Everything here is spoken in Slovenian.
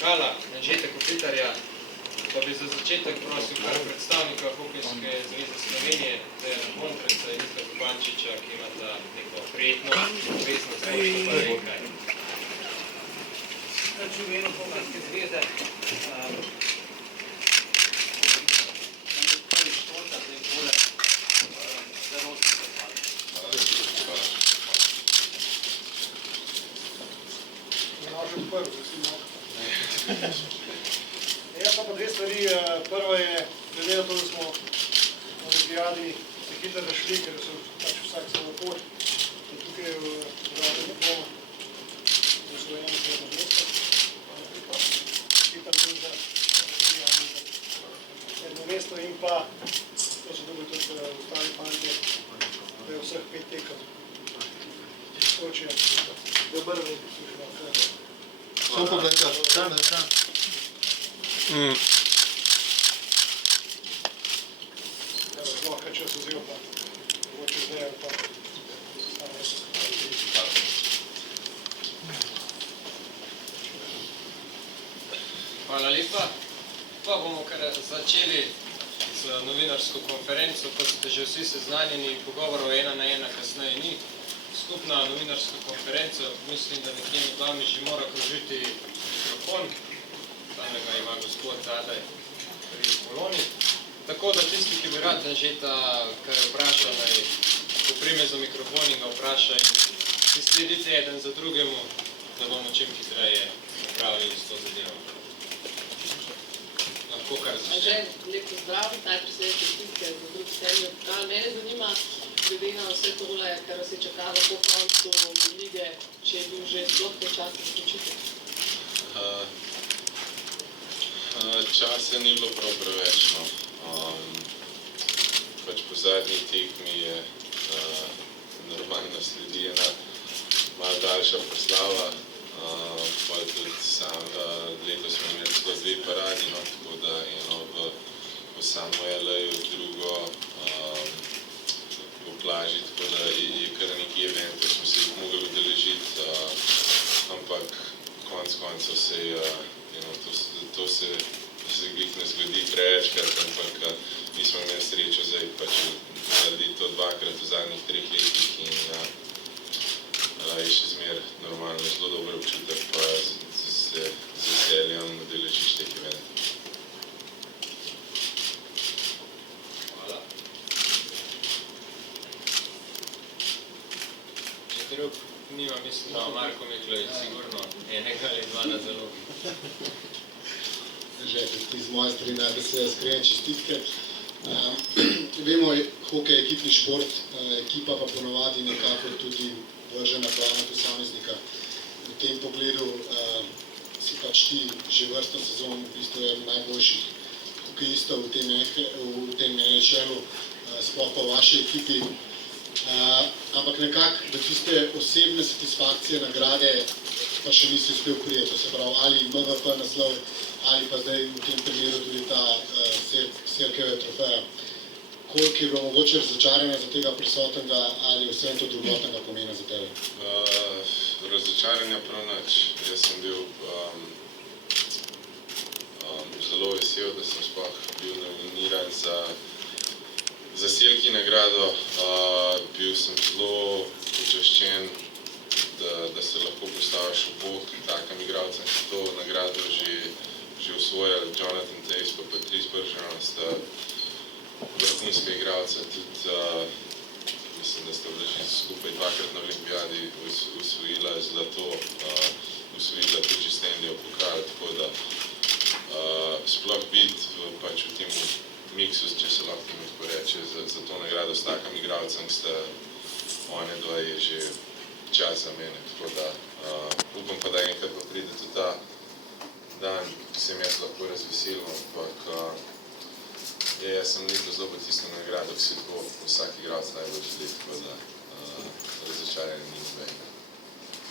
Hvala, Anžeta Kopitarja. Pa bi za začetek prosil kar predstavnika Hokejske zveze Slovenije, Dejana Bontrca in Izka Zupančiča, ki imata neko prijetno obveznost točko pa nekaj. V imenu Hokejske zveze športa, zdaj pole, zelo se zahvalim. Nažem prvi, vsi mogo. Jaz pa dve stvari. Prva je, glede na to, da smo v olimpijadi se hitro razšli, ker so pač vsak svoj pot. In tukaj v državnem diplomu za Slovenijo srednjo mesto. Hitro Minza, srednjo mesto in pa, to so drugi tudi ostali fantje, da je vseh 5 tekem. Skočijo. Dobar vek, slušamo. Samo pogledaj, da. Zelo kaj čas vzel pa, mogoče zdaj ali pa Hvala lepa. Pa bomo kar začeli z novinarsko konferenco, kot ste že vsi seznanjeni, pogovorov 1 na 1 kasneje ni. Skupna novinarska konferenca, mislim, da nekje med vami že mora krožiti mikrofon. Samega ima gospod zadaj pri koloni. Tako da tisti, ki bi rad Anžeta kaj vpraša, naj poprime za mikrofon in ga vpraša in si sledite eden za drugemu, da bomo čim hitreje napravili s to zadevo. Lahko kar začne. Lep pozdrav, najprej se čestitke za drugi seriji. Mene zanima, glede na vse tole, kar vas je čakalo po koncu lige, če je bil že sploh kaj časa za počutek? Časa ni bilo prav preveč. Pač po zadnji tekmi je normalno sledi ena malo daljša proslava. Pa tudi letos smo imeli celo 2 paradi, tako da eno v Samueleju, drugo v plaži, tako da je kar neki event, ko smo se jih mogli udeležiti, ampak konec koncev se je to se glih ne zgodi prevečkrat, ampak nismo imeli srečo zdaj pač narediti to 2-krat v zadnjih 3 letih in je še zmer normalno, zelo dober občutek, pa se z veseljem udeležiš teh eventov. Hvala. Če drug nima, mislim, da Marko Miklović sigurno enega ali 2 na zalogi. Že, tudi z moje strani najprej se skrijem čestitke. Vemo, hokej je ekipni šport, ekipa pa ponovadi nekako tudi vrže na plano posameznika. V tem pogledu si pač ti že vrsto sezon v bistvu je najboljših hokejistov v tem NHL-u, sploh pa v vaši ekipi. Ampak nekako do tiste osebne satisfakcije, nagrade pa še nisi uspel prijeti, to se pravi ali MVP naslov, ali pa zdaj v tem primeru tudi ta Selkeve trofeja. Koliko je bilo mogoče razočaranja za tega prisotnega ali vsem to drugotnega pomena za tebe? Razočaranja prav nič. Jaz sem bil zelo vesel, da sem sploh bil nominiran za Selki nagrado. Bil sem zelo počaščen, da se lahko postaviš v bok takim igralcem, ki to nagrado že osvojali. Jonathan Toews pa Patrice Bergeron sta vrhunska igralca, tudi mislim, da sta bila že skupaj 2-krat na olimpijadi osvojila zlato, osvojila tudi Stanleyjev pokal, tako da sploh biti pač v tem miksu, če se lahko temu tako reče, za to nagrado s takim igralcem sta one dva je že čas za mene, tako da upam pa, da enkrat pa pride tudi ta dan, ki sem jaz lahko razveselil, ampak jaz sem letos dobil tisto nagrado, ki si tako vsak igralec najbolj želi, tako da razočaranje ni nobenega.